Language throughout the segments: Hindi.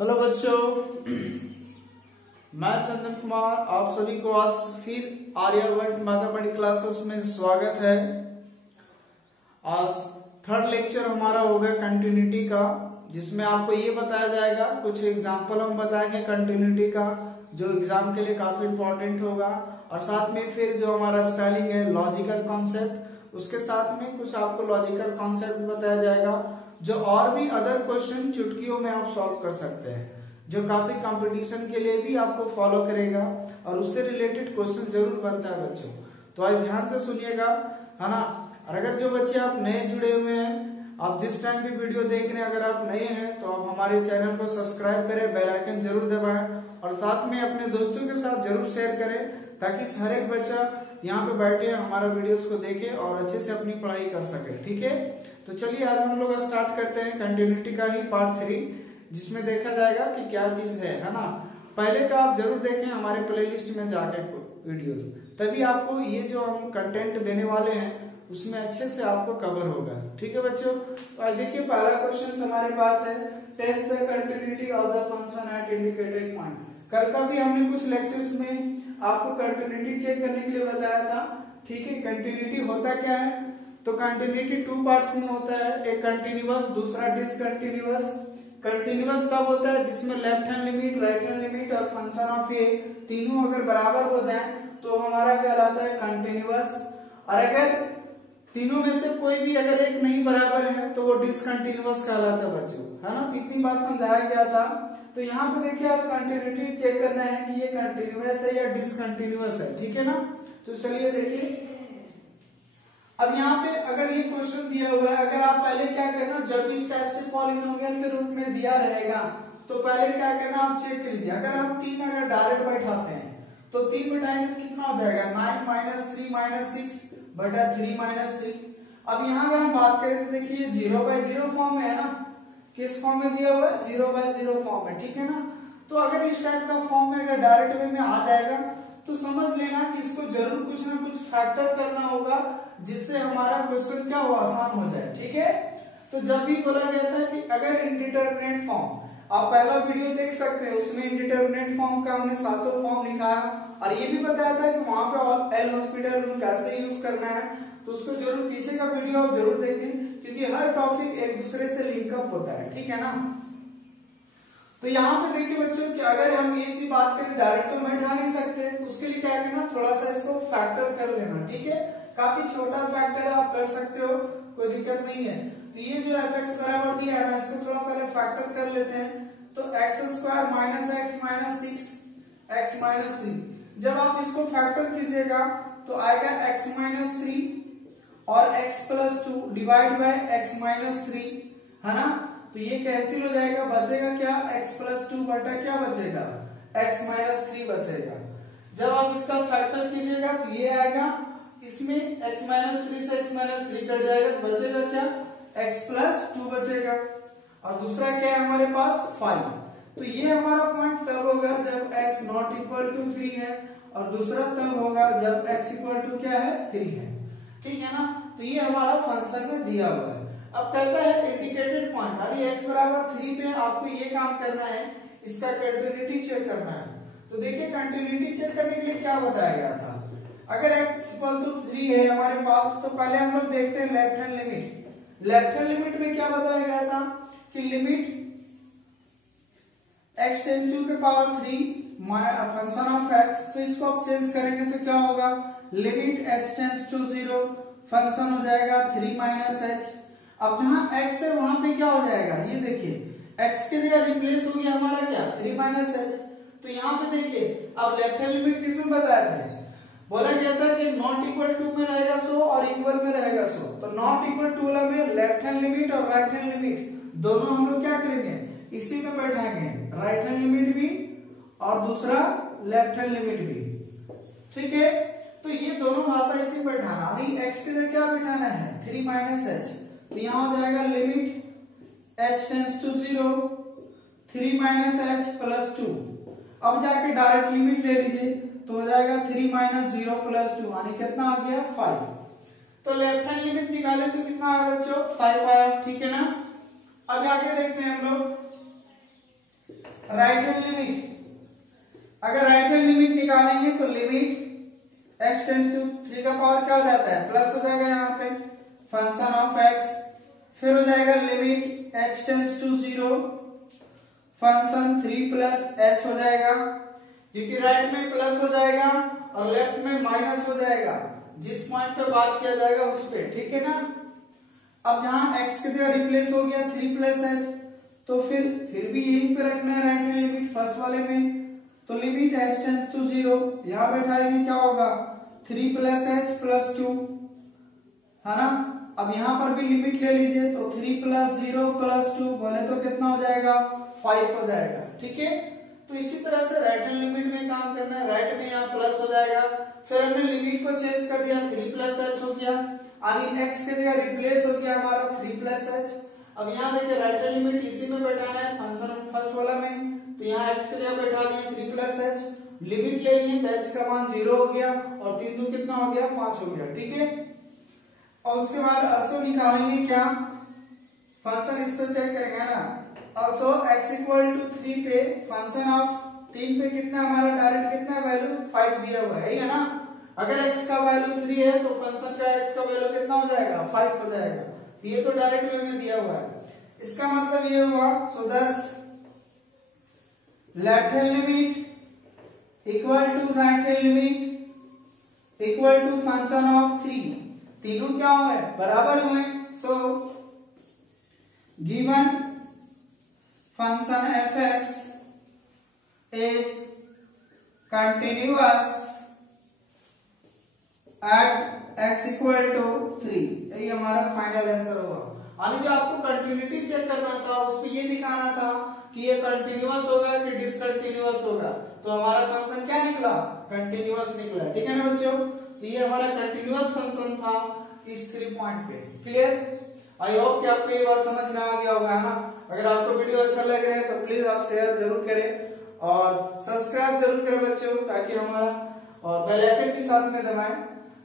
हेलो बच्चों, मैं चंदन कुमार आप सभी को आज फिर आर्यभट्ट मैथमेटिक्स क्लासेस में स्वागत है। आज थर्ड लेक्चर हमारा होगा कंटिन्यूटी का, जिसमें आपको ये बताया जाएगा, कुछ एग्जांपल हम बताएंगे कंटिन्यूटी का जो एग्जाम के लिए काफी इंपॉर्टेंट होगा, और साथ में फिर जो हमारा स्पेलिंग है लॉजिकल कॉन्सेप्ट, उसके साथ में कुछ आपको लॉजिकल कॉन्सेप्ट बताया जाएगा जो और भी अदर क्वेश्चन चुटकियों में आप सॉल्व कर सकते हैं, जो काफी कंपटीशन के लिए भी आपको फॉलो करेगा और उससे रिलेटेड क्वेश्चन जरूर बनता है बच्चों। तो आज ध्यान से सुनिएगा, है ना। और अगर जो बच्चे आप नए जुड़े हुए हैं, आप जिस टाइम भी वीडियो देख रहे हैं, अगर आप नए हैं तो आप हमारे चैनल को सब्सक्राइब करें, बेल आइकन जरूर दबाएं और साथ में अपने दोस्तों के साथ जरूर शेयर करें, ताकि हर एक बच्चा यहाँ पे बैठे हमारा वीडियोस को देखे और अच्छे से अपनी पढ़ाई कर सके। ठीक है, तो चलिए आज हम लोग स्टार्ट करते हैं कंटिन्यूटी का ही पार्ट 3, जिसमें देखा जाएगा कि क्या चीज है ना। पहले का आप जरूर देखें हमारे प्लेलिस्ट में जाके वीडियोस, तभी आपको ये जो हम कंटेंट देने वाले हैं उसमें अच्छे से आपको कवर होगा। ठीक है बच्चों, तो आज देखिए पहला क्वेश्चन हमारे पास है, test the continuity of the function at indicated point. कल का भी हमने कुछ लेक्चर्स में आपको कंटिन्यूटी चेक करने के लिए बताया था। ठीक है, कंटिन्यूटी होता क्या है, तो कंटिन्यूटी 2 पार्ट्स में होता है, एक कंटिन्यूअस, दूसरा डिसकंटिन्यूअस। कंटिन्यूअस तब होता है जिसमें left hand limit, right hand limit और फंक्शन ऑफ ए तीनों अगर बराबर हो जाए तो हमारा कहलाता है कंटिन्यूअस, और अगर तीनों में से कोई भी अगर एक नहीं बराबर है तो वो डिसकंटिन्यूअस कहलाता है बच्चों, है ना। इतनी बात समझाया गया था। तो यहाँ पे देखिए आज कंटिन्यूटी चेक करना है कि ये कंटिन्यूअस है या डिसकंटिन्यूअस है। ठीक है ना, तो चलिए देखिए अब यहाँ पे अगर ये क्वेश्चन दिया हुआ है, अगर आप पहले क्या करना, जब इस टाइप से पॉलिनोमियल के रूप में दिया रहेगा तो पहले क्या करना, आप चेक कर लीजिए। अगर आप 3 अगर डायरेक्ट बैठाते हैं तो 3 बैठाएंगे तो कितना हो जाएगा, 9 - 3 - 6 बटा 3 - 3। अब यहाँ अगर हम बात करें तो देखिए 0/0 फॉर्म में है ना, किस फॉर्म में दिया हुआ है, 0/0 फॉर्म में। ठीक है ना, तो अगर इस टाइप का फॉर्म में अगर डायरेक्ट वे में आ जाएगा तो समझ लेना कि इसको जरूर कुछ ना कुछ फैक्टर करना होगा, जिससे हमारा क्वेश्चन क्या हो, आसान हो जाए। ठीक है, तो जब भी बोला गया था कि अगर इनडिटरमिनेट फॉर्म, आप पहला वीडियो देख सकते हैं, उसमें इनडिटरमिनेट फॉर्म का हमने 7 फॉर्म लिखा और ये भी बताया था कि वहां पे एल हॉस्पिटल रूल कैसे यूज करना है, तो उसको जरूर पीछे का वीडियो आप जरूर देखें, क्योंकि हर टॉपिक एक दूसरे से लिंकअप होता है। ठीक है ना, तो यहाँ पे देखिए बच्चों कि अगर हम ये चीज बात करें, डायरेक्ट तो बैठा नहीं सकते, उसके लिए क्या करना, थोड़ा सा इसको फैक्टर कर लेना। ठीक है, काफी छोटा फैक्टर है, आप कर सकते हो, कोई दिक्कत नहीं है। तो ये जो fx बराबर दिया है ना, इसको थोड़ा पहले फैक्टर कर लेते हैं। तो x² - x - 6 x - 3, जब आप इसको फैक्टर कीजिएगा तो आएगा x - 3 और x + 2 डिवाइड बाय x - 3, है ना। तो ये कैंसिल हो जाएगा, बचेगा क्या, x + 2 बटा क्या बचेगा, x - 3 बचेगा। जब आप इसका फैक्टर कीजिएगा तो ये आएगा, इसमें x - 3 से x - 3 कट जाएगा, तो बचेगा क्या, x + 2 बचेगा। और दूसरा क्या है हमारे पास, 5। तो ये हमारा पॉइंट तब होगा जब x ≠ 3 है, और दूसरा तब होगा जब x = क्या है, 3 है। ठीक है ना, तो ये हमारा फंक्शन में दिया हुआ है। अब कहता है इंडिकेटेड पॉइंट, यानी x = 3 पे आपको ये काम करना है, इसका कंटिन्यूटी चेक करना है। तो देखिए कंटिन्यूटी चेक करने के लिए क्या बताया गया था, अगर x = 3 है हमारे पास, तो पहले हम लोग देखते हैं left hand limit. Left hand limit में क्या बताया गया था कि limit x → 3 function of x, तो इसको आप चेंज करेंगे तो क्या होगा, लिमिट h → 0 फंक्शन हो जाएगा 3 - h। अब जहां x है वहां पे क्या हो जाएगा, ये देखिए x के जगह रिप्लेस हो गया हमारा क्या, 3 - h। तो यहाँ पे देखिए अब लेफ्ट हैंड लिमिट किसमें बताया था, बोला गया था कि ≠ में रहेगा 100 और इक्वल में रहेगा 100। तो ≠ वाला में लेफ्ट हैंड लिमिट और राइट हैंड लिमिट दोनों हम लोग क्या करेंगे, इसी में बैठाएंगे, राइट हैंड लिमिट भी और दूसरा लेफ्ट हैंड लिमिट भी। ठीक है, तो ये दोनों भाषा इसी में बैठाना, अभी x के जगह क्या बैठाना है, 3 - h। तो यहाँ हो जाएगा लिमिट h → 0 3 - h + 2। अब जाके डायरेक्ट लिमिट ले लीजिए तो हो जाएगा 3 - 0 + 2, यानी कितना आ गया, 5। तो लेफ्ट हैंड लिमिट निकाले तो कितना आया बच्चों, 5 आया। ठीक है ना, अब आगे देखते हैं हम लोग राइट हैंड लिमिट। अगर राइट हैंड लिमिट निकालेंगे तो लिमिट x टेंड्स टू 3 का पावर क्या हो जाता है, प्लस हो जाएगा यहाँ पे फंक्शन ऑफ x। फिर हो जाएगा limit h tends to 0 function 3 plus h हो जाएगा, क्योंकि राइट में प्लस हो जाएगा और लेफ्ट में माइनस हो जाएगा, जिस पॉइंट पे बात किया जाएगा उस पे, ठीक है ना। अब जहां x की जगह रिप्लेस हो गया 3 प्लस h, तो फिर भी यहीं पे रखना है राइट हैंड लिमिट फर्स्ट वाले में। तो लिमिट h टेंड्स टू 0 यहां बैठाएंगे, क्या होगा 3 प्लस h प्लस 2, है ना। अब यहां पर भी लिमिट ले लीजिए, तो 3 प्लस 0 प्लस 2 बोले तो कितना हो जाएगा 5 हो जाएगा, ठीक है। तो इसी तरह से राइट हैंड लिमिट में काम करना है, राइट में यहाँ प्लस हो जाएगा, फिर हमने लिमिट को चेंज कर दिया 3 प्लस h हो गया, यानी x की जगह रिप्लेस हो गया हमारा 3 प्लस h। अब यहाँ देखिए राइट हैंड लिमिट इसी में बैठाना है फंक्शन फर्स्ट वाला में, तो यहाँ x की जगह बैठा दिए 3 प्लस h, लिमिट ले लिए तो h का मान 0 हो गया और 3 2 कितना हो गया 5 हो गया, ठीक है। और उसके बाद also निकालेंगे क्या, फंक्शन इस पर चेक करेंगे ना। also x इक्वल टू 3 पे फंक्शन ऑफ 3 पे कितना हमारा डायरेक्ट कितना वैल्यू 5 दिया हुआ है ना। अगर x का वैल्यू 3 है तो फंक्शन का x का वैल्यू कितना हो जाएगा 5 हो जाएगा, तो ये तो डायरेक्ट वे में दिया हुआ है। इसका मतलब ये हुआ so thus left hand limit equal to right hand limit equal to function of 3, तीनों क्या हुए बराबर हुए। So given function f(x) is continuous at x equal to 3, यही हमारा फाइनल आंसर होगा। यानी जो आपको कंटिन्यूटी चेक करना था उस पे ये दिखाना था कि ये कंटिन्यूअस होगा कि डिसकंटिन्यूअस होगा, तो हमारा फंक्शन क्या निकला कंटिन्यूअस निकला, ठीक है ना बच्चों। तो ये हमारा कंटिन्यूअस फंक्शन था इस 3 पॉइंट पे। क्लियर, आई होप कि आपको ये बात समझ में आ गया होगा, है ना। अगर आपको वीडियो अच्छा लग रहा है तो प्लीज आप शेयर जरूर करें और सब्सक्राइब जरूर करें बच्चों, ताकि हमारा और बेल आइकन के साथ में दबाएं,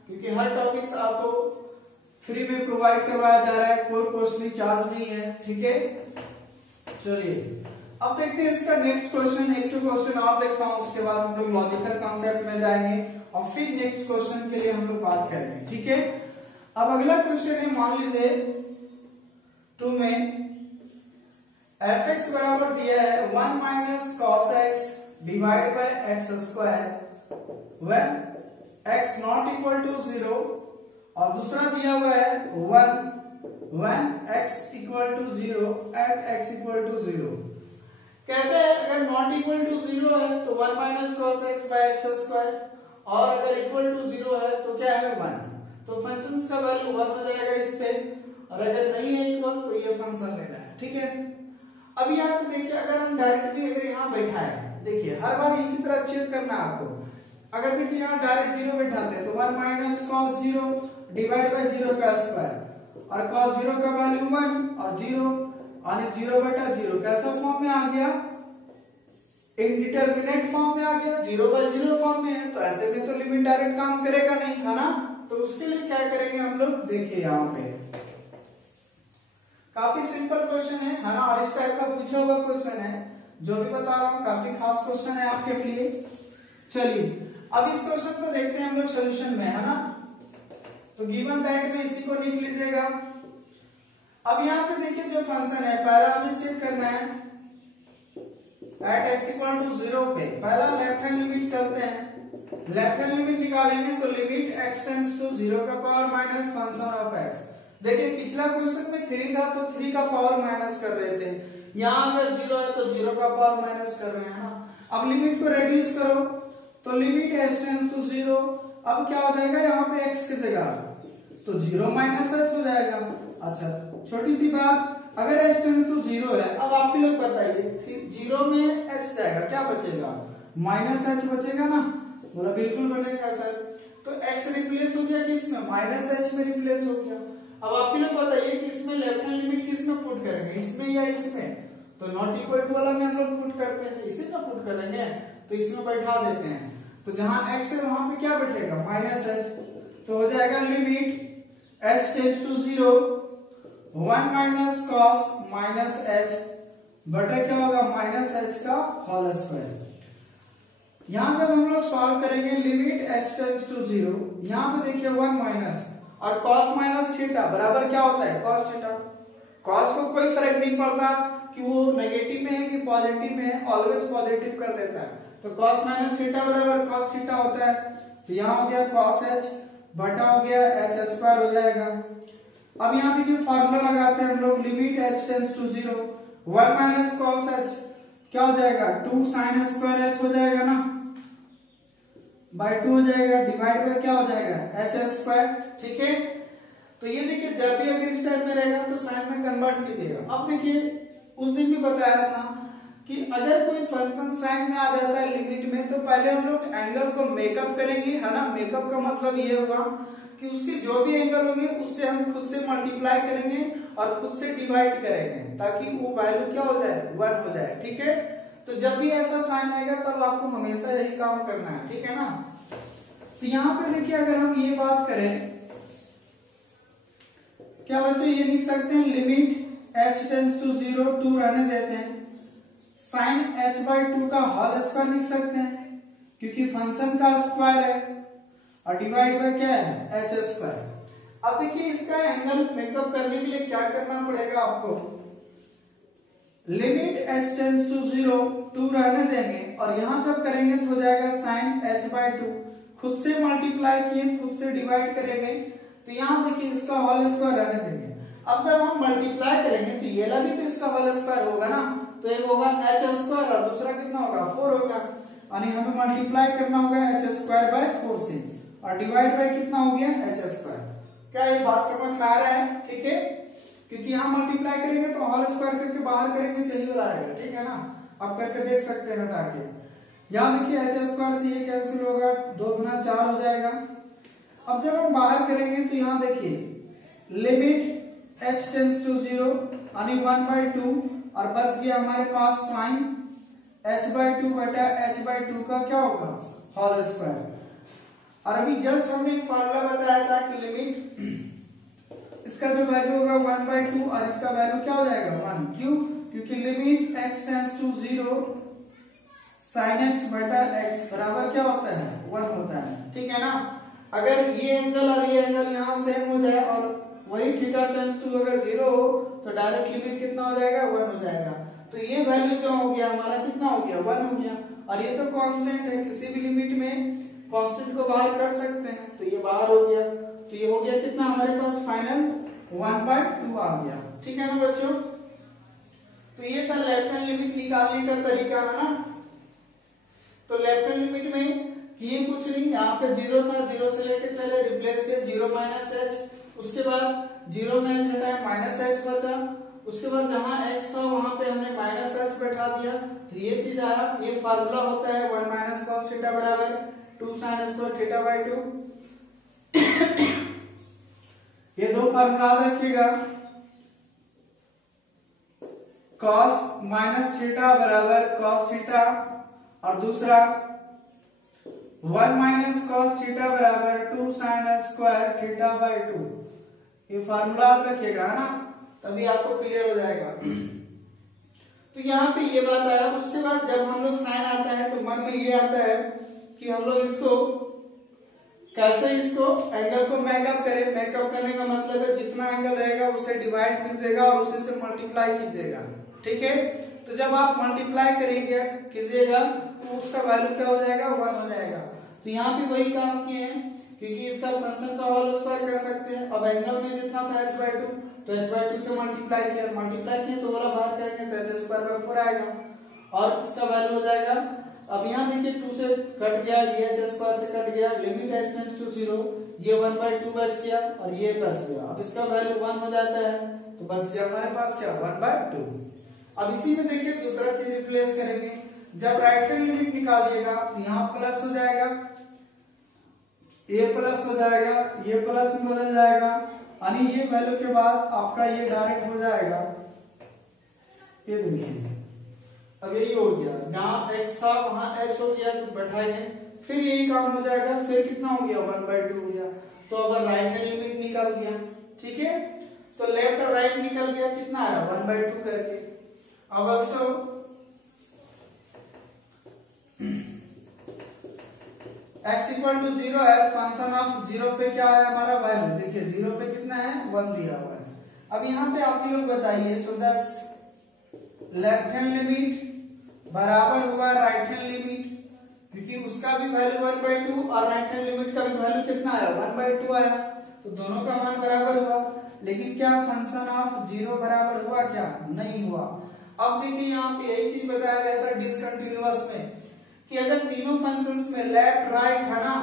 क्योंकि हर टॉपिक्स आपको फ्री में प्रोवाइड करवाया जा रहा है, कोई कॉस्टली चार्ज नहीं है, ठीक है। चलिए अब देखते हैं इसका नेक्स्ट क्वेश्चन, एक तो क्वेश्चन और देखता हूं, उसके बाद हम लोग लॉजिकल कॉन्सेप्ट में जाएंगे और फिर नेक्स्ट क्वेश्चन के लिए हम लोग बात करेंगे, ठीक है। अब अगला क्वेश्चन है, मान लीजिए 2 में f(x) बराबर दिया है 1 minus cos x divide by x square when x not equal to 0, और दूसरा दिया हुआ है 1 when x equal to 0 at x equal to 0। कहते हैं अगर नॉट इक्वल टू 0 है तो 1 minus cos x by x square, और अगर इक्वल टू 0 है तो क्या है 1, तो फंक्शंस का वैल्यू 1 हो जाएगा इस पे, और अगर नहीं है इक्वल तो ये फंक्शन लेना है, ठीक है। अब यहाँ पे देखिए अगर हम डायरेक्टली अगर यहाँ बैठाए, देखिए हर बार इसी तरह चेक करना है आपको। अगर देखिए यहाँ डायरेक्ट 0 बैठाते हैं तो 1 माइनस cos 0 डिवाइड बाय 0 का स्क्वायर, और cos 0 का वैल्यू 1 और 0, यानी 0 बटा 0 कैसा फॉर्म में आ गया, इंडिटरमिनेट फॉर्म में आ गया, 0 बाय 0 फॉर्म में है, तो ऐसे में तो लिमिट डायरेक्ट काम करेगा नहीं, है ना। तो उसके लिए क्या करेंगे हम लोग, देखिए यहाँ पे काफी सिंपल क्वेश्चन है ना, और इस टाइप का पूछा हुआ क्वेश्चन है, जो भी बता रहा हूँ काफी खास क्वेश्चन है आपके लिए। चलिए अब इस क्वेश्चन को देखते हैं हम लोग सोल्यूशन में, है ना। तो गिवन दैट में इसी को लिख लीजिएगा। अब यहाँ पे देखिए जो फंक्शन है, पहला हमें चेक करना है एट x इक्वल टू 0 पे, पहला लेफ्ट हैंड लिमिट चलते हैं, लेफ्ट हैंड लिमिट निकालेंगे तो लिमिट x टेंड्स टू 0 का power minus function of x। देखिए पिछला क्वेश्चन में 3 था तो 3 का पावर माइनस कर रहे थे, यहाँ अगर 0 है तो 0 का पावर माइनस कर रहे हैं ना। अब लिमिट को रेड्यूस करो तो लिमिट h टेंड्स टू 0, अब क्या हो जाएगा यहाँ पे x की जगह तो 0 माइनस h हो जाएगा। अच्छा छोटी सी बात, अगर h टेंड्स टू 0 है, अब आप ही लोग बताइए 0 में h जाएगा, क्या बचेगा माइनस h बचेगा ना, बोला बिल्कुल बनेगा सर। तो x रिप्लेस हो गया किसमें, माइनस h में रिप्लेस हो गया। अब आप ही लोग बताइए कि इसमें लेफ्ट हैंड लिमिट किसमें पुट करेंगे, इसमें या इसमें, तो नॉट इक्वल टू वाला में हम लोग पुट करते हैं, इसी में पुट करेंगे, तो इसमें बैठा देते हैं, तो जहां x है वहां पे क्या बैठेगा माइनस h, तो हो जाएगा limit h tends to 0 1 minus cos minus h बटा क्या होगा माइनस एच का होल स्क्वायर। यहां जब हम लोग सॉल्व करेंगे लिमिट एच टेंड्स टू 0, यहां पे देखिए 1 माइनस और cos माइनस थीटा बराबर क्या होता है cos थीटा। cos को कोई फर्क नहीं पड़ता कि वो नेगेटिव में है कि पॉजिटिव में है, ऑलवेज पॉजिटिव कर देता है। तो cos माइनस थीटा बराबर cos थीटा होता है। तो यहाँ हो गया cos h बटा हो गया h स्क्वायर हो जाएगा। अब यहाँ देखिए फार्मूला लगाते हैं हम लोग limit h tends to 0, 1 minus cos h क्या हो जाएगा 2 sin स्क्वायर h हो जाएगा ना, बाय 2 हो जाएगा, डिवाइड बाय क्या हो जाएगा h स्क्वायर। ठीक है, तो ये देखिए जब भी अगर इस टाइप में रहेगा तो साइन में कन्वर्ट कीजिएगा। अब देखिए उस दिन भी बताया था कि अगर कोई फंक्शन साइन में आ जाता है लिमिट में तो पहले हम लोग एंगल को मेकअप करेंगे, है ना। मेकअप का मतलब ये होगा कि उसके जो भी एंगल होंगे उससे हम खुद से मल्टीप्लाई करेंगे और खुद से डिवाइड करेंगे ताकि वो वैल्यू क्या हो जाए 1 हो जाए। ठीक है, तो जब भी ऐसा साइन आएगा तब आपको हमेशा यही काम करना है। ठीक है ना। तो यहाँ पे देखिए अगर हम ये बात करें क्या बच्चों ये लिख सकते हैं लिमिट h टेंड्स टू 0, 2 रहने देते हैं, साइन h बाई 2 का होल स्क्वायर लिख सकते हैं क्योंकि फंक्शन का स्क्वायर है और डिवाइड बाय क्या है h स्क्वायर। अब देखिए इसका एंगल मेकअप करने के लिए क्या करना पड़ेगा आपको, लिमिट h टेंड्स टू 0, 2 रहने देंगे और यहां जब करेंगे तो हो जाएगा साइन h बाई 2, खुद से मल्टीप्लाई किए खुद से डिवाइड करेंगे तो यहाँ देखिए इसका होल स्क्वायर रहने देंगे। अब जब हम मल्टीप्लाई करेंगे तो ये वाला भी तो इसका होल स्क्वायर होगा ना, तो एक होगा h स्क्वायर और दूसरा कितना होगा 4 होगा, यानी हमें मल्टीप्लाई करना होगा h स्क्वायर बाय 4 से और डिवाइड बाय कितना हो गया h स्क्वायर। क्या ये बात समझ में आ रहा है? ठीक है, क्योंकि यहाँ मल्टीप्लाई करेंगे तो होल स्क्वायर करके बाहर करेंगे तो यही आएगा। ठीक है ना, आप करके देख सकते हैं हटा के। यहाँ देखिए h स्क्वायर से ये कैंसिल होगा, 2 गुना 4 हो जाएगा। अब जब हम बाहर करेंगे तो यहाँ देखिए लिमिट h टेंड्स टू 0 यानी 1 बाई 2 और बच गया हमारे पास साइन h बाई 2 बटा h बाई 2 का क्या होगा होल स्क्वायर। और अभी जस्ट हमने एक फार्मूला बताया था कि लिमिट इसका जो वैल्यू होगा 1 बाई 2 और इसका वैल्यू क्या हो जाएगा 1। क्यों? क्योंकि limit x tends to 0 sine x बटा x बराबर क्या होता है 1 होता है। ठीक है ना। अगर ये एंगल और ये एंगल यहाँ सेम हो जाए और वही थीटा टेंड्स टू अगर 0 हो तो डायरेक्ट लिमिट कितना हो जाएगा 1 हो जाएगा। तो ये वैल्यू जो हो गया हमारा कितना हो गया 1 हो गया। और ये तो कांस्टेंट है, किसी भी लिमिट में कांस्टेंट को बाहर कर सकते हैं, तो ये बाहर हो गया। तो ये हो गया कितना हमारे पास फाइनल 1/2 आ गया। ठीक है ना बच्चों। तो ये था लेफ्ट हैंड लिमिट निकालने का तरीका, है ना। तो लेफ्ट हैंड लिमिट में ये कुछ नहीं, यहाँ पे 0 था, 0 से लेके चले रिप्लेस किया 0 माइनस h, उसके बाद 0 में h हटाया माइनस h बचा, उसके बाद जहां x था वहां पे हमने माइनस h बैठा दिया तो ये चीज आया। ये फार्मूला होता है 1 माइनस कॉस थीटा बराबर 2 साइन स्क्वायर थीटा बाई 2। ये दो फार्मूला याद रखिएगा, कॉस माइनस थीटा बराबर कॉस थीटा और दूसरा 1 माइनस कॉस थीटा बराबर 2 साइन स्क्वायर थीटा बाई 2। ये फार्मूला याद रखिएगा, है ना, तभी आपको क्लियर हो जाएगा। तो यहाँ पे ये बात आया। उसके बाद जब हम लोग साइन आता है तो मन में ये आता है कि हम लोग इसको कैसे इसको एंगल को मेकअप करें। मेकअप करने का मतलब है जितना एंगल रहेगा उससे डिवाइड कीजिएगा और उसी से मल्टीप्लाई कीजिएगा। ठीक है, तो जब आप मल्टीप्लाई करेंगे कीजिएगा तो उसका वैल्यू क्या हो जाएगा 1 हो जाएगा। तो यहाँ पे वही काम किए हैं क्योंकि इसका फंक्शन का होल स्क्वायर कर सकते हैं। अब एंगल में जितना था h बाई 2 तो h बाई 2 से मल्टीप्लाई किया तो वाला बाहर करेंगे तो h स्क्वायर बाई 4 आएगा और इसका वैल्यू हो जाएगा। अब यहाँ देखिए 2 से कट गया, ये h स्क्वायर से कट गया, लिमिट h टेंड्स टू 0, ये 1 बाई 2 बच गया और ये बच गया। अब इसका वैल्यू 1 हो जाता है तो बच गया हमारे पास क्या 1 बाई 2। अब इसी में देखिए दूसरा चीज रिप्लेस करेंगे। जब राइट हैंड लिमिट निकालिएगा तो यहाँ प्लस हो जाएगा, ये प्लस हो जाएगा, ये प्लस में बदल जाएगा, यानी ये वैल्यू के बाद आपका ये डायरेक्ट हो जाएगा। ये देखिए अब यही हो गया, जहाँ x था वहां h हो गया तो बैठाएंगे, फिर यही काम हो जाएगा। फिर कितना हो गया 1 बाई 2 हो गया। तो अब राइट हैंड लिमिट निकल गया। ठीक है, तो लेफ्ट और राइट निकल गया, कितना आया 1 बाई 2 करके। अब ऑल्सो x इक्वल टू 0 है, फंक्शन ऑफ 0 पे क्या है हमारा वैल्यू, देखिए 0 पे कितना है 1 दिया हुआ है। अब यहाँ पे आप लोग बताइए, सो दस लेफ्ट हैंड लिमिट बराबर हुआ राइट हैंड लिमिट, क्योंकि उसका भी वैल्यू 1/2 और राइट हैंड लिमिट का भी वैल्यू कितना आया 1/2 आया, तो दोनों का मान बराबर हुआ। लेकिन क्या फंक्शन ऑफ 0 बराबर हुआ, क्या नहीं हुआ। अब देखिए यहाँ पे यही चीज बताया गया था डिसकंटिन्यूअस में कि अगर तीनों फंक्शंस में लेफ्ट राइट है ना,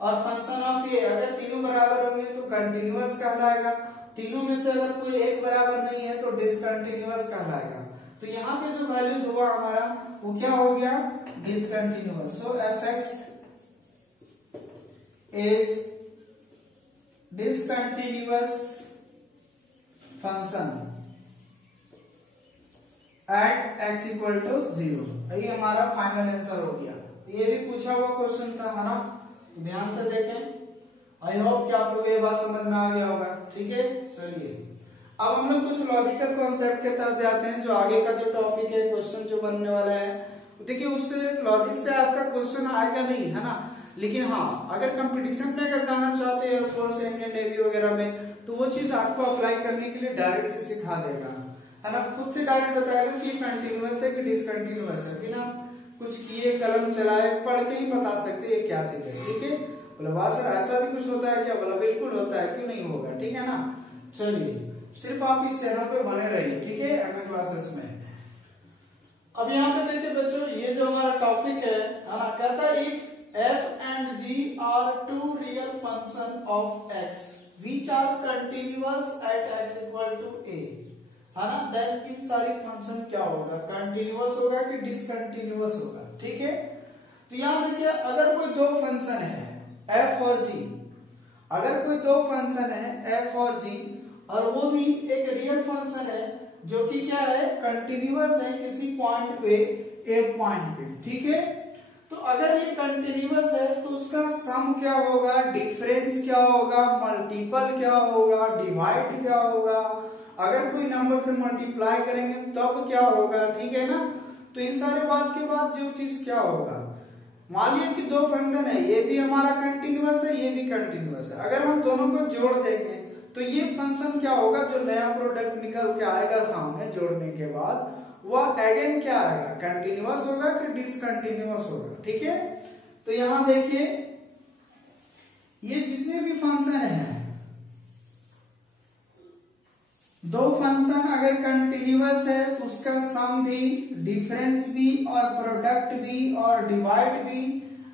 और फंक्शन ऑफ ए अगर तीनों बराबर होंगे तो कंटिन्यूअस कहलाएगा, तीनों में से अगर कोई एक बराबर नहीं है तो डिसकंटिन्यूअस कहलाएगा। तो यहाँ पे जो वैल्यूज हुआ हमारा वो क्या हो गया discontinuous. So fx is discontinuous function at x equal to 0। यही हमारा फाइनल आंसर हो गया। ये भी पूछा हुआ क्वेश्चन था है ना, ध्यान से देखें। आई होप कि आप लोग ये बात समझ में आ गया होगा। ठीक है, चलिए अब हम लोग कुछ लॉजिकल कॉन्सेप्ट के तहत जाते हैं, जो आगे का जो टॉपिक है, क्वेश्चन जो बनने वाला है, देखिए उससे लॉजिक से आपका क्वेश्चन आएगा नहीं है ना, लेकिन हाँ अगर कंपटीशन में अगर जाना चाहते हैं एयरफोर्स इंडियन नेवी वगैरह में, तो वो चीज आपको अप्लाई करने के लिए डायरेक्ट से सिखा देगा है ना, खुद से डायरेक्ट बताएगा कि कंटिन्यूअस है कि डिसकंटिन्यूअस है, बिना कुछ किए कलम चलाए पढ़ के ही बता सकते हैं क्या चीज है। ठीक है, बोले वाह सर ऐसा भी कुछ होता है क्या, बोला बिल्कुल होता है, क्यों नहीं होगा। ठीक है ना, चलिए सिर्फ आप इस चैनल पे बने रहिए। ठीक है, एमए क्लासेस में। अब यहाँ पे देखिए बच्चों, ये जो हमारा टॉपिक है ना, कहता है if f and g are two real function of x which are continuous at x equal to a, है ना, देन इन सारी फंक्शन क्या होगा, कंटिन्यूअस होगा कि डिसकंटिन्यूअस होगा। ठीक है, तो यहाँ देखिए अगर कोई दो फंक्शन है f और g, अगर कोई दो फंक्शन है f और g और वो भी एक रियल फंक्शन है जो कि क्या है कंटिन्यूअस है किसी पॉइंट पे, एक पॉइंट पे। ठीक है, तो अगर ये कंटिन्यूअस है तो उसका सम क्या होगा, डिफरेंस क्या होगा, मल्टीपल क्या होगा, डिवाइड क्या होगा, अगर कोई नंबर से मल्टीप्लाई करेंगे तब क्या होगा। ठीक है ना, तो इन सारे बात के बाद जो चीज क्या होगा, मान लिया कि दो फंक्शन है, ये भी हमारा कंटिन्यूअस है, ये भी कंटिन्यूअस है, अगर हम दोनों को जोड़ देंगे तो ये फंक्शन क्या होगा, जो नया प्रोडक्ट निकल के आएगा सामने जोड़ने के बाद, वह अगेन क्या आएगा, कंटिन्यूअस होगा कि डिसकंटिन्यूअस होगा। ठीक है, तो यहां देखिए ये जितने भी फंक्शन हैं, दो फंक्शन अगर कंटिन्यूअस है तो उसका सम भी, डिफरेंस भी और प्रोडक्ट भी और डिवाइड भी,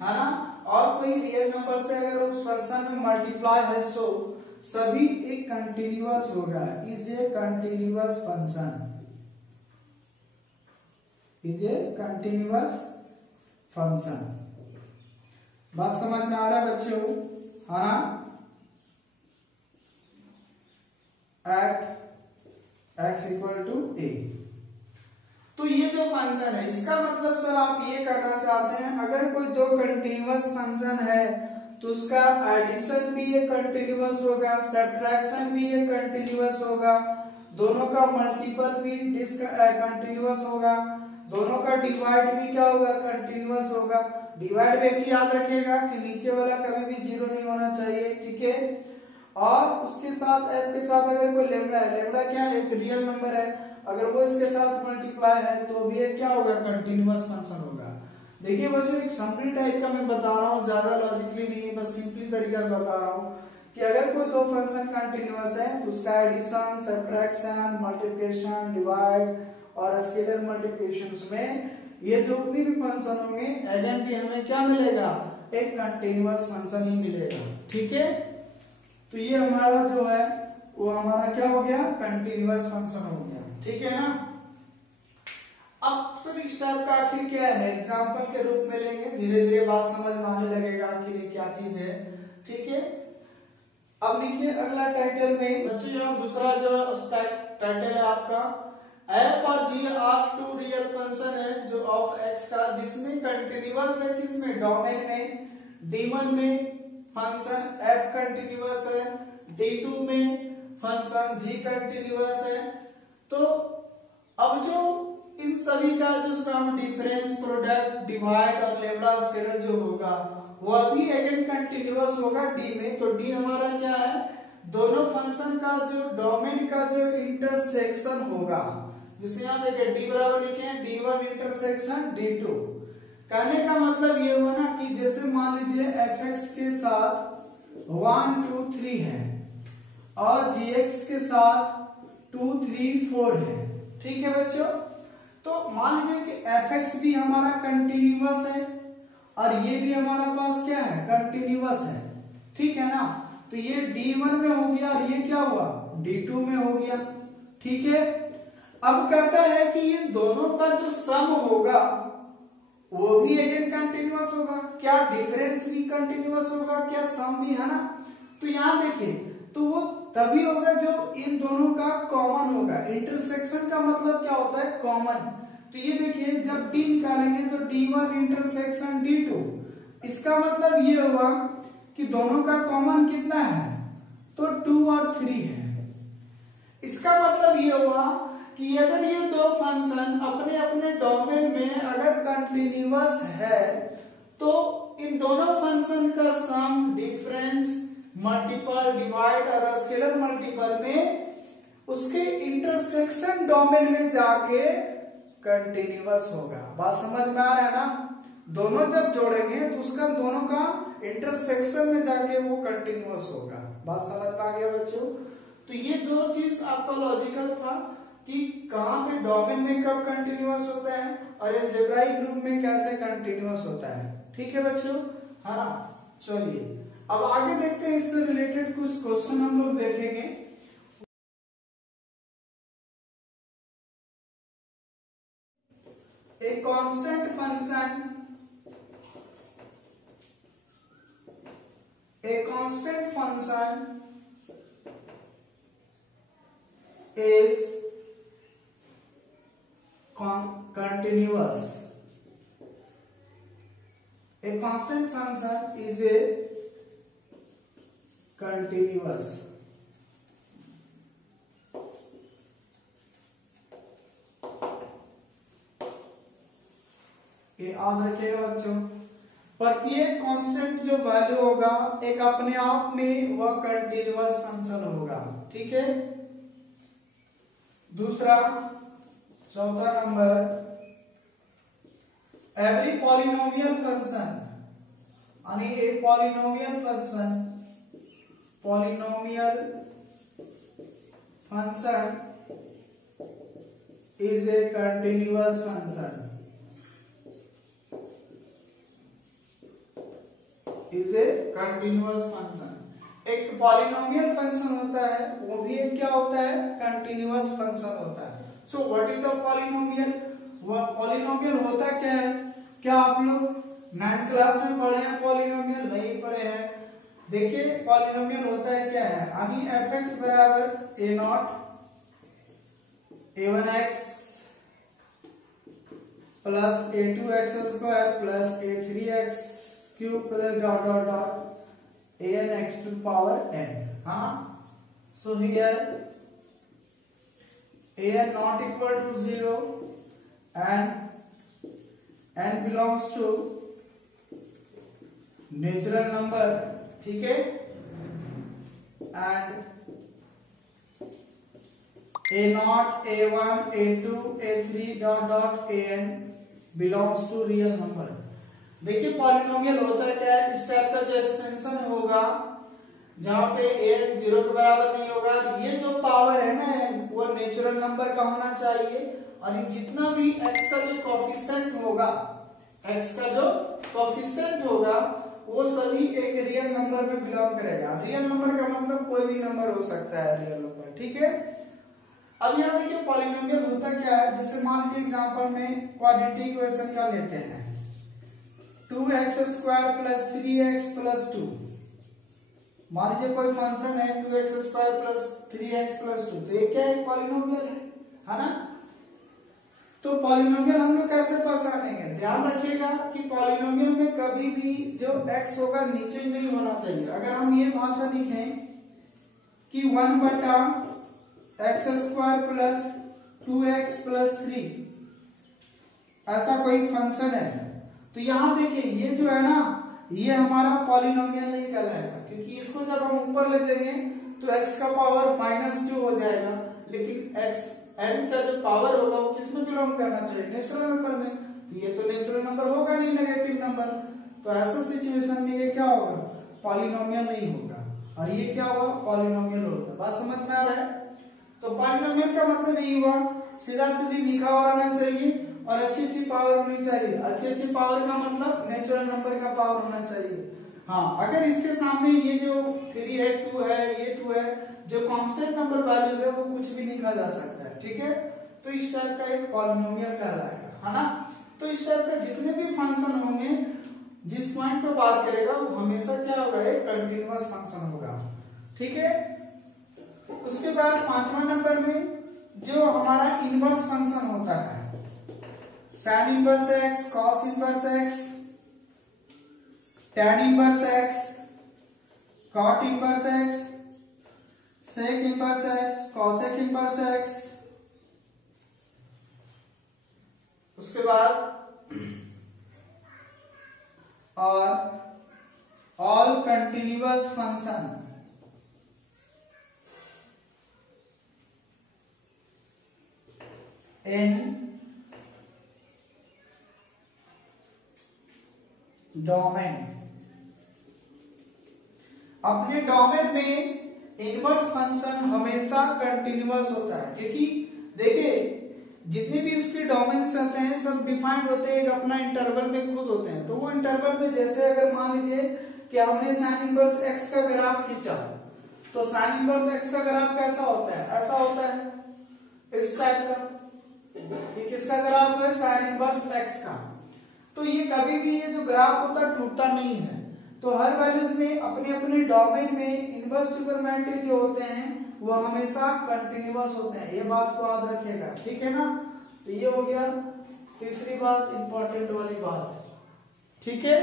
है ना, और कोई रियल नंबर से अगर उस फंक्शन में मल्टीप्लाई है सो सभी एक कंटिन्यूअस होगा, is a continuous function, is a continuous function. बात समझ में आ रहा है बच्चों, है ना, at x equal to a। तो ये जो फंक्शन है इसका मतलब सर आप ये करना चाहते हैं, अगर कोई दो कंटिन्यूअस फंक्शन है तो उसका एडिशन भी एक कंटिन्यूअस होगा, सब्ट्रैक्शन भी एक कंटिन्यूअस होगा, दोनों का मल्टीपल भी कंटिन्यूअस होगा, दोनों का डिवाइड भी क्या होगा, कंटिन्यूअस होगा। डिवाइड व्यक्ति याद रखेगा कि नीचे वाला कभी भी जीरो नहीं होना चाहिए। ठीक है, और उसके साथ f के साथ अगर कोई लेमडा है, लेमडा क्या है, एक रियल नंबर है, अगर वो इसके साथ मल्टीप्लाई है तो भी एक क्या होगा, कंटिन्यूअस फंक्शन होगा। देखिए बच्चों एक समरी टाइप का मैं बता रहा हूँ, ज्यादा लॉजिकली नहीं है, बस सिंपली तरीका से बता रहा हूँ कि अगर कोई दो फंक्शन कंटिन्यूअस है तो उसका एडिशन, सब्ट्रैक्शन, मल्टीप्लिकेशन, डिवाइड और स्केलर मल्टीप्लिकेशन में ये जो भी फंक्शन होंगे अगेन भी हमें क्या मिलेगा, एक कंटिन्यूअस फंक्शन ही मिलेगा। ठीक है, तो ये हमारा जो है वो हमारा क्या हो गया, कंटिन्यूअस फंक्शन हो गया। ठीक है ना, अब फिर इस टाइप का आखिर क्या है, एग्जांपल के रूप में लेंगे, धीरे धीरे बात समझ में आने लगेगा आखिर ये क्या चीज है। ठीक है, अब लिखिए अगला टाइटल में बच्चों, यहाँ दूसरा जो टाइटल है आपका, f और g are two real function है जो ऑफ x का, जिसमें कंटिन्यूअस है, किसमें, डोमेन में, D1 में फंक्शन f कंटिन्यूअस है, D2 में फंक्शन g कंटिन्यूअस है। तो अब जो इन सभी का जो सम, डिफरेंस, प्रोडक्ट, डिवाइड और लेम्डा स्केलर जो होगा वह भी अगेन कंटिन्यूअस होगा डी में। तो डी हमारा क्या है, दोनों फंक्शन का जो डोमेन का जो इंटरसेक्शन होगा, जिसे यहाँ देखिए डी बराबर लिखे हैं D1 इंटरसेक्शन D2। कहने का मतलब ये हुआ ना कि जैसे मान लीजिए fx के साथ 1 2 3 है और gx के साथ 2 3 4 है, ठीक है बच्चों। तो मान लीजिए कि fx भी हमारा कंटिन्यूअस है और ये भी हमारा पास क्या है, कंटिन्यूअस है, ठीक है ना। तो ये D1 में हो गया और ये क्या हुआ, D2 में हो गया, ठीक है। अब कहता है कि ये दोनों का जो सम होगा वो भी अगेन कंटिन्यूअस होगा, क्या डिफरेंस भी कंटिन्यूअस होगा, क्या सम भी, है ना। तो यहां देखिए तो वो तभी होगा जब इन दोनों का कॉमन होगा। इंटरसेक्शन का मतलब क्या होता है, कॉमन। तो ये देखिए जब D निकालेंगे तो D1 इंटरसेक्शन D2, इसका मतलब ये हुआ कि दोनों का कॉमन कितना है, तो 2 और 3 है। इसका मतलब ये हुआ कि अगर ये दो फंक्शन अपने अपने डोमेन में अगर कंटिन्यूअस है तो इन दोनों फंक्शन का सम, डिफरेंस, मल्टीपल, डिवाइड और स्केलर मल्टीपल में उसके इंटरसेक्शन डोमेन में जाके कंटिन्यूअस होगा। बात समझ में आ रहा है ना। दोनों जब जोड़ेंगे तो उसका दोनों का इंटरसेक्शन में जाके वो कंटिन्यूअस होगा। बात समझ में आ गया बच्चों। तो ये दो चीज आपका लॉजिकल था कि कहां पे डोमेन में कब कंटिन्यूअस होता है और अलजेब्राइक ग्रुप में कैसे कंटिन्यूअस होता है, ठीक है बच्चों। हाँ चलिए अब आगे देखते हैं, इससे रिलेटेड कुछ क्वेश्चन हम लोग देखेंगे। A constant function is continuous. A constant function is a continuous. ये याद रखिएगा बच्चों, प्रत्येक कांस्टेंट जो वैल्यू होगा एक अपने आप में वह कंटिन्यूअस फंक्शन होगा, ठीक है। दूसरा चौथा नंबर, एवरी पॉलिनोमियल फंक्शन यानी एक polynomial function is a continuous function, is a continuous function. एक पॉलिनोमियल फंक्शन होता है वो भी एक क्या होता है, कंटिन्यूअस फंक्शन होता है। So what is the polynomial, वह पॉलिनोमियल होता क्या है, क्या आप लोग 9th क्लास में पढ़े हैं पॉलिनोमियल, नहीं पढ़े हैं। देखिए पॉलिनोमियल होता है क्या है, यानी fx बराबर a0 a1x plus a2x square plus a3x cube plus dot dot dot an x to power n। हाँ, so here an not equal to 0 and n belongs to natural number, ठीक है। and a0 a1 a2 a3 dot dot an belongs to real number। देखिए पॉलिनोमियल होता है क्या है, इस टाइप का जो एक्सटेंशन होगा जहां पे n 0 के बराबर नहीं होगा, ये जो पावर है ना वो नेचुरल नंबर का होना चाहिए और जितना भी x का जो कोफिशिएंट होगा, x का जो कोफिशिएंट होगा वो सभी एक रियल नंबर में बिलोंग करेगा। रियल नंबर का मतलब कोई भी नंबर हो सकता है रियल नंबर, ठीक है। अब यहाँ देखिए पॉलिनोमियल होता क्या है, जैसे मान लीजिए एग्जांपल में क्वाड्रेटिक इक्वेशन का लेते हैं 2x square plus 3x plus 2। मान लीजिए कोई फंक्शन है 2x square plus 3x plus 2, तो ये क्या है, पॉलिनोमियल है ना। तो पॉलिनोमियल हम लोग कैसे पहचानेंगे, ध्यान रखिएगा कि पॉलिनोमियल में कभी भी जो x होगा नीचे नहीं होना चाहिए। अगर हम ये भाषा लिखें कि 1 बटा x square plus 2x plus 3, ऐसा कोई फंक्शन है, तो यहां देखिए ये जो है ना, ये हमारा पॉलिनोमियल नहीं कहलाएगा, क्योंकि इसको जब हम ऊपर ले जाएंगे तो x का पावर -2 हो जाएगा, लेकिन x n का जो पावर होगा वो किस में बिलोंग करना चाहिए, नेचुरल नंबर में, तो ये तो नेचुरल नंबर होगा नहीं, नेगेटिव नंबर, तो ऐसा सिचुएशन में ये क्या होगा, पॉलिनोमियल नहीं होगा, और ये क्या होगा, पॉलिनोमियल होगा। बात समझ में आ रहा है? तो पॉलिनोमियल का मतलब यही हुआ, सीधा सीधी लिखा हुआ रहना चाहिए और अच्छी अच्छी पावर होनी चाहिए। अच्छी अच्छी पावर का मतलब नेचुरल नंबर का पावर होना चाहिए। हाँ, अगर इसके सामने ये जो 3 है, 2 है, ये 2 है, जो कांस्टेंट नंबर वैल्यूज है वो कुछ भी लिखा जा सकता है, ठीक है, तो इस टाइप का एक पॉलिनोमियल कहलाएगा, है ना। तो इस टाइप का जितने भी फंक्शन होंगे, जिस पॉइंट पे बात करेगा वो हमेशा क्या होगा, एक कंटिन्यूअस फंक्शन होगा, ठीक है। उसके बाद 5वां नंबर में जो हमारा इनवर्स फंक्शन होता है, sin inverse x, cos inverse x, tan inverse x, cot inverse x, sec inverse x, cosec inverse x, उसके बाद और ऑल कंटिन्यूअस फंक्शन, इन डोमेन। अपने डोमेन में इनवर्स फंक्शन हमेशा कंटिन्यूअस होता है, क्योंकि देखिए जितने भी उसके डोमेन्स होते हैं सब डिफाइंड होते हैं, एक अपना इंटरवल में खुद होते हैं। तो वो इंटरवल में जैसे अगर मान लीजिए कि हमने साइन इनवर्स एक्स का ग्राफ खींचा, तो साइन इनवर्स एक्स का ग्राफ कैसा होता है, ऐसा होता है, इस टाइप का। ये किसका ग्राफ है, साइन इनवर्स एक्स का। तो ये कभी भी ये जो ग्राफ होता है टूटता नहीं है। तो हर वैल्यूज में अपने अपने डोमेन में इनवर्स ट्रिग्नोमेट्री जो होते हैं वो हमेशा कंटिन्यूअस होते हैं, ये बात को याद रखिएगा, ठीक है ना। तो ये हो गया तीसरी बात, इंपॉर्टेंट वाली बात, ठीक है।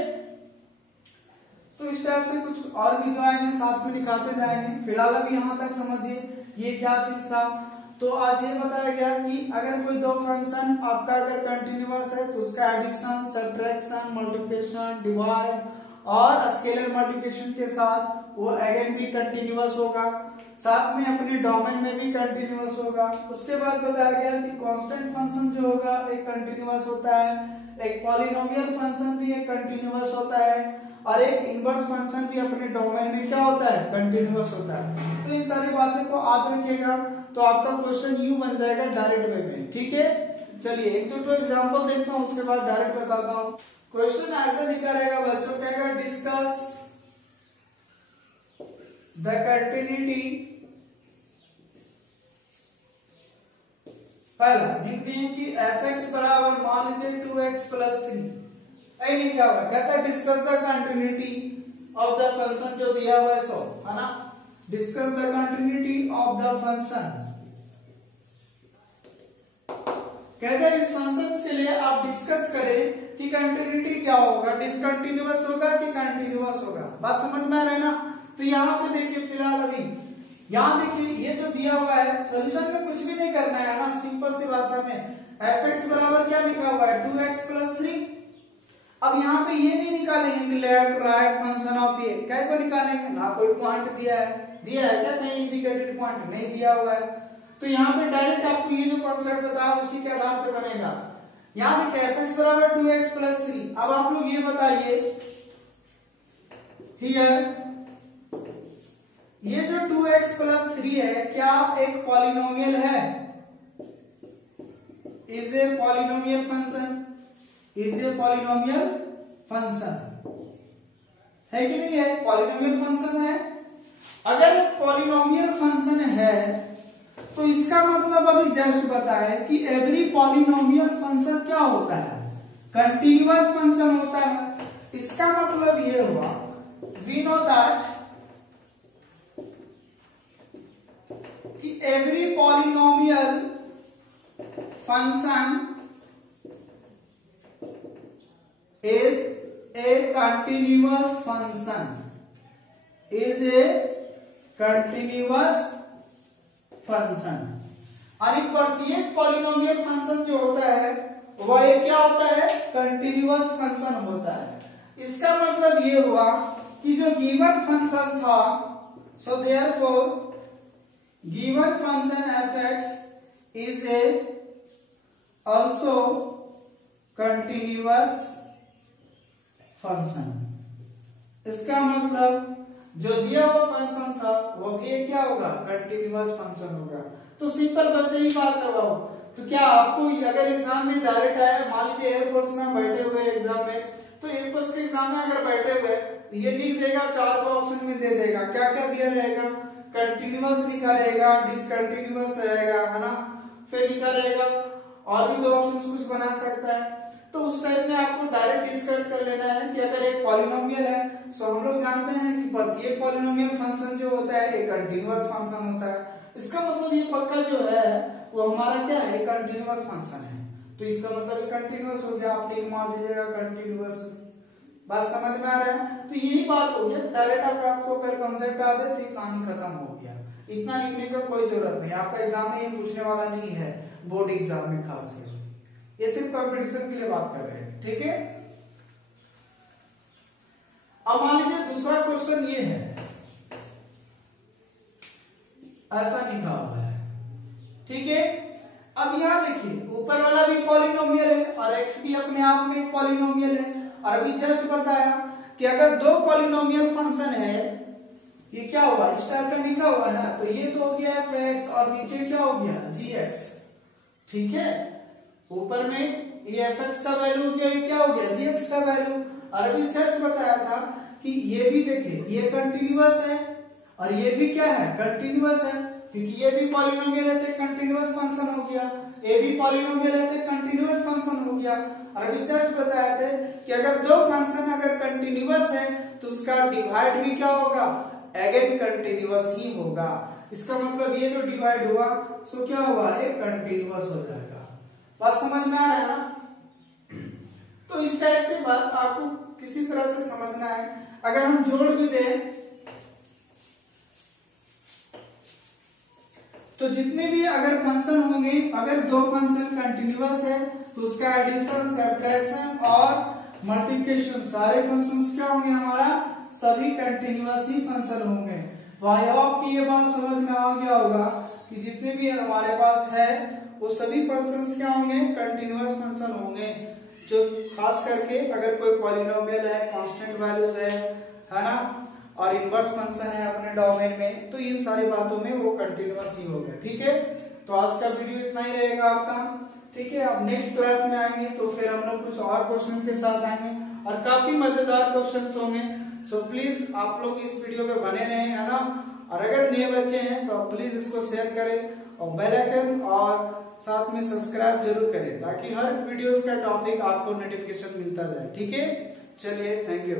तो इस टाइप से कुछ और भी जो आएंगे साथ में दिखाते जाएंगे। फिलहाल अभी यहाँ तक समझिए ये क्या चीज था। तो आज ये बताया गया कि अगर कोई दो फंक्शन आपका अगर कंटिन्यूअस है तो उसका एडिशन, सब्ट्रैक्शन, मल्टीप्लिकेशन, डिवाइड और स्केलर मल्टीप्लिकेशन के साथ वो अगेन भी कंटिन्यूअस होगा, साथ में अपने डोमेन में भी कंटिन्यूअस होगा। उसके बाद बताया गया कि कांस्टेंट फंक्शन जो होगा एक कंटिन्यूअस होता है, एक पॉलिनोमियल फंक्शन भी एक कंटिन्यूअस होता है, और एक इनवर्स फंक्शन भी अपने डोमेन में क्या होता है, कंटिन्यूअस होता है। तो इन सारी बातें को याद रखिएगा, तो आपका क्वेश्चन यूं बन जाएगा डायरेक्ट वे में, ठीक है। चलिए एक दो एग्जांपल देखता हूं, उसके बाद डायरेक्ट बताता हूं। क्वेश्चन ऐसा लिखा रहेगा बच्चों, कहेगा डिस्कस द कंटिन्यूटी। पहला लिख दिए कि f(x) बराबर मान लीजिए 2x + 3। नहीं क्या होगा, कहता है discuss the continuity of the function जो दिया हुआ है, सो है ना, discuss the continuity of the function. कहते हैं इस फंक्शन के लिए आप डिस्कस करें कि कंटिन्यूटी क्या होगा, डिसकंटिन्यूअस होगा कि कंटिन्यूअस होगा। बात समझ में आ रहा है ना। तो यहाँ पे देखिए फिलहाल अभी यहाँ देखिए ये जो दिया हुआ है, सोल्यूशन में कुछ भी नहीं करना है ना, सिंपल सी भाषा में f(x) बराबर क्या लिखा हुआ है, 2x + 3। अब यहाँ पे ये नहीं निकालेंगे कि लेफ्ट राइट फंक्शन ऑफ ये, क्या को निकालेंगे ना, कोई पॉइंट दिया है क्या, नहीं इंडिकेटेड पॉइंट नहीं दिया हुआ है। तो यहाँ पे डायरेक्ट आपको ये जो कॉन्सेप्ट बताया उसी के आधार से बनेगा। यहाँ देखिए f(x) बराबर 2x + 3। अब आप लोग ये बताइए हियर ये जो 2x + 3 है क्या एक पॉलिनोमियल है, is a polynomial function, is a polynomial function है कि नहीं है, पॉलिनोमियल फंक्शन है। अगर पॉलिनोमियल फंक्शन है तो इसका मतलब अभी जस्ट बताया कि एवरी पॉलिनोमियल फंक्शन क्या होता है, कंटिन्यूअस फंक्शन होता है। इसका मतलब ये हुआ वी नो दैट कि every polynomial function is a continuous function, is a continuous function। और प्रत्येक पॉलिनोमियल फंक्शन जो होता है वह एक क्या होता है, कंटिन्यूअस फंक्शन होता है। इसका मतलब ये हुआ कि जो गिवन फंक्शन था, so therefore given function f(x) is a also continuous function. इसका मतलब जो दिया हुआ फंक्शन था वो भी क्या होगा, कंटिन्यूअस फंक्शन होगा। तो सिंपल बस यही बात करवाओ। तो क्या आपको अगर एग्जाम में डायरेक्ट आया, मान लीजिए एयरफोर्स में बैठे हुए एग्जाम में, तो एयरफोर्स के एग्जाम में अगर बैठे हुए ये लिख देगा, 4 को ऑप्शन में दे देगा, क्या क्या दिया रहेगा, कंटिन्यूअस लिखा रहेगा, डिसकंटिन्यूअस रहेगा, है ना, फिर लिखा रहेगा और भी 2 ऑप्शन कुछ बना सकता है। तो उस टाइम में आपको डायरेक्ट डिस्कस कर लेना है कि अगर एक पॉलिनोमियल है, सो हम लोग जानते हैं कि प्रत्येक पॉलिनोमियल फंक्शन जो होता है एक कंटिन्यूअस फंक्शन होता है। इसका मतलब ये पक्का जो है वो हमारा क्या है, कंटिन्यूअस फंक्शन है। तो इसका मतलब ये कंटिन्यूअस हो गया, आप टिक मार दीजिएगा कंटिन्यूअस। बात समझ में आ रहा है? तो यही बात हो गया, डायरेक्ट आपको अगर कॉन्सेप्ट आ जाए तो ये कहानी खत्म हो गया। इतना लिखने का कोई जरूरत नहीं, आपका एग्जाम में ये पूछने वाला नहीं है, बोर्ड एग्जाम में खास कर, ये सिर्फ कंपटीशन के लिए बात कर रहे हैं, ठीक है। अब मान लीजिए दूसरा क्वेश्चन ये है, ऐसा लिखा हुआ है, ठीक है। अब यहां देखिए ऊपर वाला भी पॉलिनोमियल है और x भी अपने आप में एक पॉलिनोमियल है। और अभी जस्ट बताया कि अगर 2 पॉलिनोमियल फंक्शन है, ये क्या हुआ, इस टाइप का लिखा हुआ है ना, तो ये तो हो गया f(x) और नीचे क्या हो गया, gx, ठीक है। ऊपर में ये f(x) का वैल्यू हो गया, ये क्या हो गया, gx का वैल्यू। और अभी जस्ट बताया था कि ये भी देखिए ये कंटिन्यूअस है और ये भी क्या है, कंटिन्यूअस है, क्योंकि ये भी पॉलिनोमियल है तो कंटिन्यूअस फंक्शन हो गया, ये भी पॉलिनोमियल है तो कंटिन्यूअस फंक्शन हो गया। और अभी जस्ट बताया थे कि अगर 2 फंक्शन अगर कंटिन्यूअस है तो उसका डिवाइड भी क्या होगा, अगेन कंटिन्यूअस ही होगा। इसका मतलब ये जो डिवाइड हुआ सो क्या हुआ, एक कंटिन्यूअस हो जाएगा। बात समझ में आ रहा है ना? तो इस टाइप से बात आपको किसी तरह से समझना है। अगर हम जोड़ भी दें तो जितने भी अगर फंक्शन होंगे, अगर 2 फंक्शन कंटिन्यूअस है तो उसका एडिशन, सब्ट्रैक्शन और मल्टीप्लिकेशन सारे फंक्शंस क्या होंगे, हमारा सभी कंटिन्यूअस ही फंक्शन होंगे। तो आई होप कि ये बात समझ में आ गया होगा कि जितने भी हमारे पास है वो सभी फंक्शंस क्या होंगे, कंटिन्यूअस फंक्शन होंगे। जो खास करके अगर कोई पॉलिनोमियल है, कांस्टेंट वैल्यूज है ना, और इनवर्स फंक्शन है अपने डोमेन में, तो इन सारी बातों में वो कंटिन्यूअस ही होगा, ठीक है। तो आज का वीडियो इतना ही रहेगा आपका, ठीक है। अब नेक्स्ट क्लास में आएंगे तो फिर हम लोग कुछ और क्वेश्चन के साथ आएंगे और काफी मजेदार क्वेश्चन होंगे। सो प्लीज आप लोग इस वीडियो में बने रहें, है ना। और अगर नए बच्चे हैं तो आप प्लीज इसको शेयर करें और बेल आइकन और साथ में सब्सक्राइब जरूर करें ताकि हर वीडियोस का टॉपिक आपको नोटिफिकेशन मिलता जाए, ठीक है। चलिए, थैंक यू।